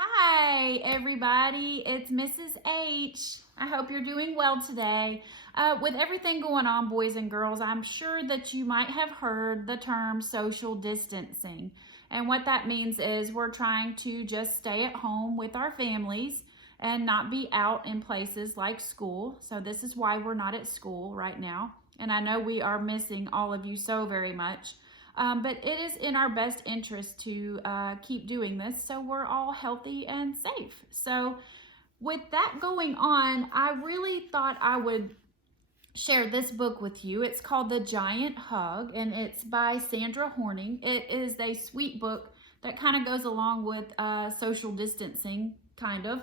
Hi, everybody. It's Mrs. H. I hope you're doing well today. With everything going on, boys and girls, I'm sure that you might have heard the term social distancing. And what that means is we're trying to just stay at home with our families and not be out in places like school. So this is why we're not at school right now. And I know we are missing all of you so very much. But it is in our best interest to keep doing this so we're all healthy and safe. So with that going on, I really thought I would share this book with you. It's called The Giant Hug, and it's by Sandra. It is a sweet book that kind of goes along with social distancing, kind of.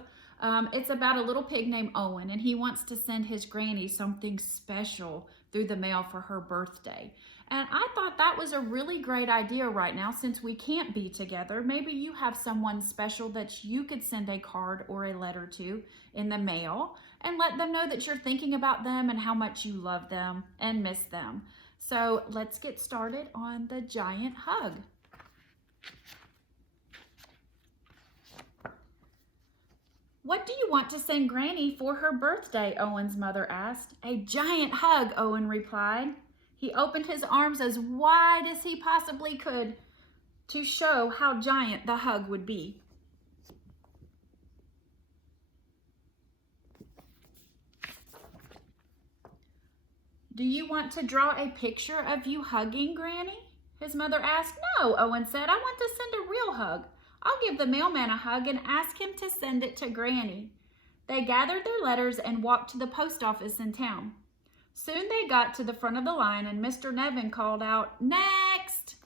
It's about a little pig named Owen, and he wants to send his granny something special through the mail for her birthday. And I thought that was a really great idea right now since we can't be together. Maybe you have someone special that you could send a card or a letter to in the mail and let them know that you're thinking about them and how much you love them and miss them. So let's get started on The Giant Hug. What do you want to send Granny for her birthday? Owen's mother asked. A giant hug, Owen replied. He opened his arms as wide as he possibly could to show how giant the hug would be. Do you want to draw a picture of you hugging Granny? His mother asked. No, Owen said. I want to send a real hug. I'll give the mailman a hug and ask him to send it to Granny. They gathered their letters and walked to the post office in town. Soon they got to the front of the line and Mr. Nevin called out, "Next!"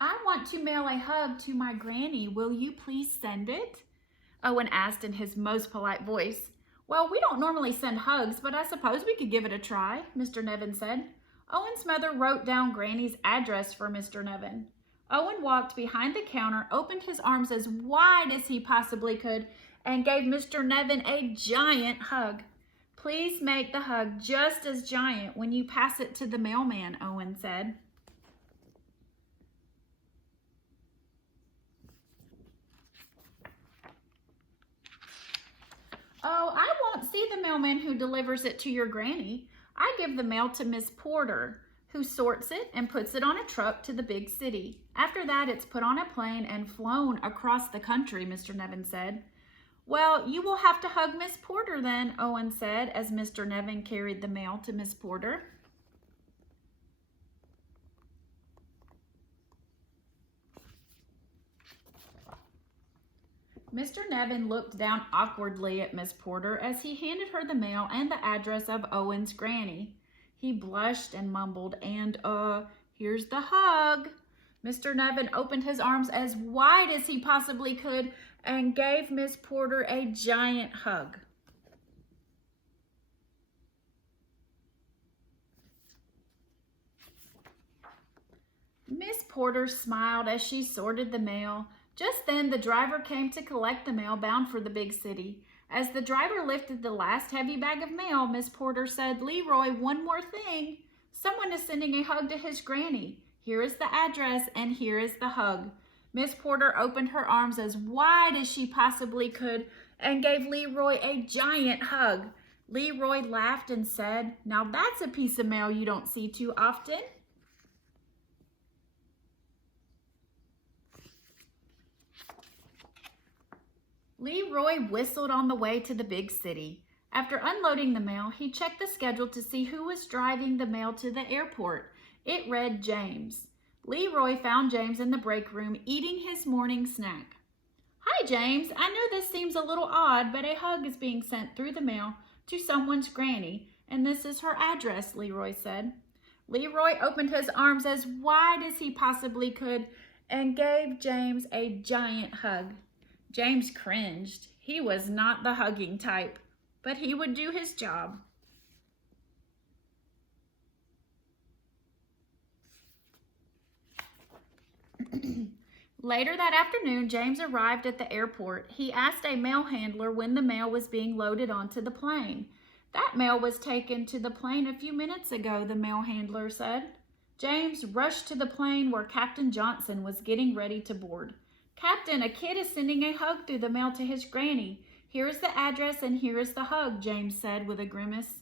I want to mail a hug to my Granny. Will you please send it? Owen asked in his most polite voice. Well, we don't normally send hugs, but I suppose we could give it a try, Mr. Nevin said. Owen's mother wrote down Granny's address for Mr. Nevin. Owen walked behind the counter, opened his arms as wide as he possibly could, and gave Mr. Nevin a giant hug. Please make the hug just as giant when you pass it to the mailman, Owen said. Oh, I won't see the mailman who delivers it to your Granny. I give the mail to Miss Porter, who sorts it and puts it on a truck to the big city. After that, it's put on a plane and flown across the country, Mr. Nevin said. Well, you will have to hug Miss Porter then, Owen said, as Mr. Nevin carried the mail to Miss Porter. Mr. Nevin looked down awkwardly at Miss Porter as he handed her the mail and the address of Owen's Granny. He blushed and mumbled, and, here's the hug. Mr. Nevin opened his arms as wide as he possibly could and gave Miss Porter a giant hug. Miss Porter smiled as she sorted the mail. Just then, the driver came to collect the mail bound for the big city. As the driver lifted the last heavy bag of mail, Miss Porter said, Leroy, one more thing. Someone is sending a hug to his Granny. Here is the address, and here is the hug. Miss Porter opened her arms as wide as she possibly could and gave Leroy a giant hug. Leroy laughed and said, Now that's a piece of mail you don't see too often. Leroy whistled on the way to the big city. After unloading the mail, he checked the schedule to see who was driving the mail to the airport. It read James. Leroy found James in the break room eating his morning snack. Hi, James. I know this seems a little odd, but a hug is being sent through the mail to someone's Granny, and this is her address, Leroy said. Leroy opened his arms as wide as he possibly could and gave James a giant hug. James cringed. He was not the hugging type, but he would do his job. Later that afternoon, James arrived at the airport. He asked a mail handler when the mail was being loaded onto the plane. That mail was taken to the plane a few minutes ago, the mail handler said. James rushed to the plane where Captain Johnson was getting ready to board. Captain, a kid is sending a hug through the mail to his granny. Here is the address and here is the hug, James said with a grimace.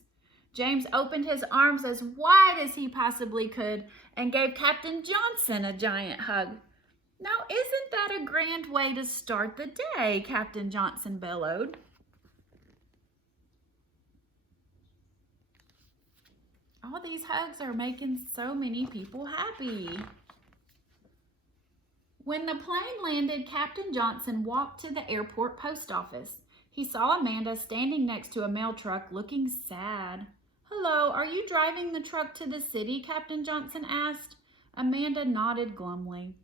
James opened his arms as wide as he possibly could and gave Captain Johnson a giant hug. Now, isn't that a grand way to start the day? Captain Johnson bellowed. All these hugs are making so many people happy. When the plane landed, Captain Johnson walked to the airport post office. He saw Amanda standing next to a mail truck looking sad. Hello, are you driving the truck to the city? Captain Johnson asked. Amanda nodded glumly.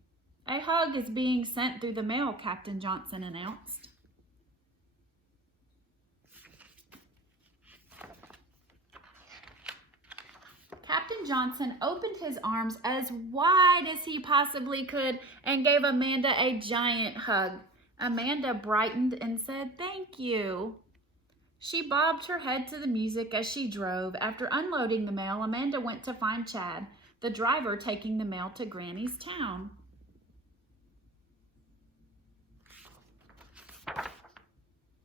A hug is being sent through the mail, Captain Johnson announced. Captain Johnson opened his arms as wide as he possibly could and gave Amanda a giant hug. Amanda brightened and said, "Thank you." She bobbed her head to the music as she drove. After unloading the mail, Amanda went to find Chad, the driver taking the mail to Granny's town.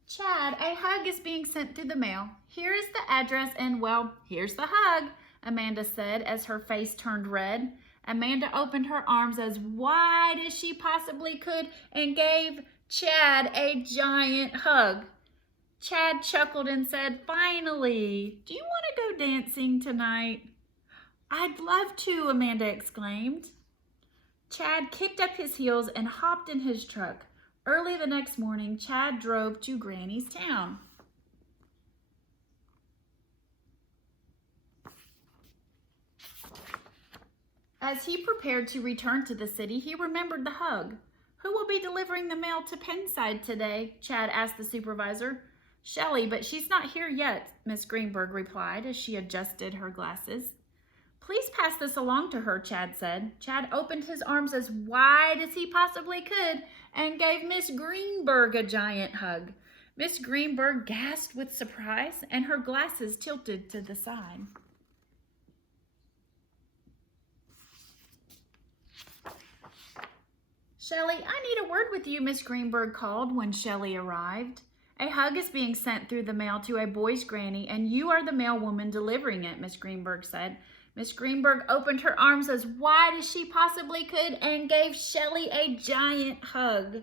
Chad, a hug is being sent through the mail. Here is the address and, well, here's the hug, Amanda said as her face turned red. Amanda opened her arms as wide as she possibly could and gave Chad a giant hug. Chad chuckled and said, "Finally, do you want to go dancing tonight?" "I'd love to," Amanda exclaimed. Chad kicked up his heels and hopped in his truck. Early the next morning, Chad drove to Granny's town. As he prepared to return to the city, he remembered the hug. "Who will be delivering the mail to Pennside today?" Chad asked the supervisor. "Shelley, but she's not here yet," Miss Greenberg replied as she adjusted her glasses. "Please pass this along to her," Chad said. Chad opened his arms as wide as he possibly could and gave Miss Greenberg a giant hug. Miss Greenberg gasped with surprise and her glasses tilted to the side. "Shelley, I need a word with you," Miss Greenberg called when Shelley arrived. "A hug is being sent through the mail to a boy's granny, and you are the mailwoman delivering it," Miss Greenberg said. Miss Greenberg opened her arms as wide as she possibly could and gave Shelley a giant hug.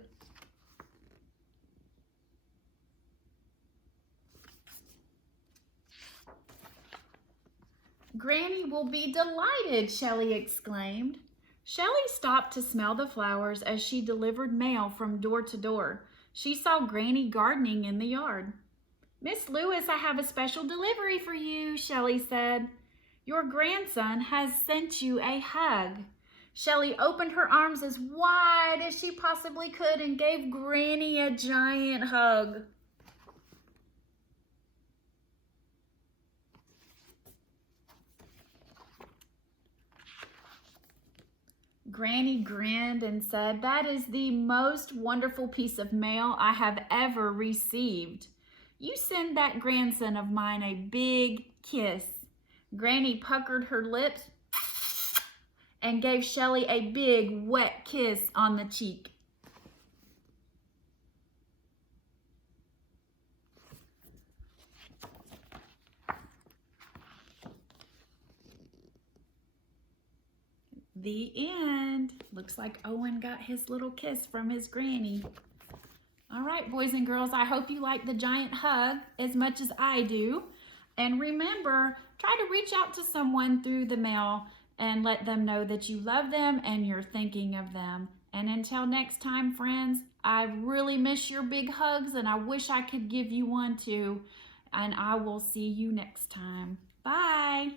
"Granny will be delighted," Shelley exclaimed. Shelley stopped to smell the flowers as she delivered mail from door to door. She saw Granny gardening in the yard. "Miss Lewis, I have a special delivery for you," Shelley said. "Your grandson has sent you a hug." Shelley opened her arms as wide as she possibly could and gave Granny a giant hug. Granny grinned and said, "That is the most wonderful piece of mail I have ever received. You send that grandson of mine a big kiss." Granny puckered her lips and gave Shelley a big, wet kiss on the cheek. The end. Looks like Owen got his little kiss from his granny. All right, boys and girls, I hope you like the giant hug as much as I do. And remember, try to reach out to someone through the mail and let them know that you love them and you're thinking of them. And until next time, friends, I really miss your big hugs and I wish I could give you one too. And I will see you next time. Bye.